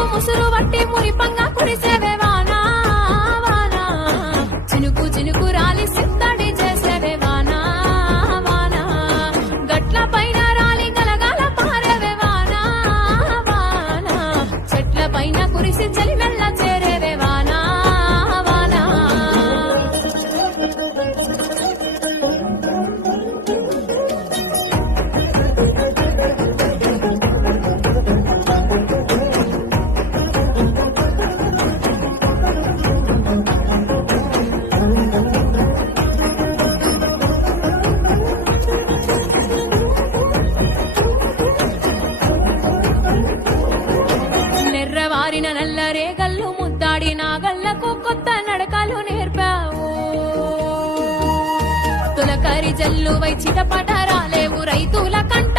ముసురు ముసురు వట్టి మురిపంగా కురిసేవే వానా వానా చినుకు చినుకు రాలి సిత్తడి చేసేవే వానా వానా గట్ల పైన రాలి గలగల పారేవే వానా వానా చెట్ల పైన కురిసి చలి వెళ్ళ చేరేవే వానా వానా నెర్రవారిన నల్లరేగల్లు ముద్దాడి నాగళ్లకు కొత్త నడకలు నేర్పావు తొలకరి జల్లు వై చిటపట రాలేవు రైతుల కంట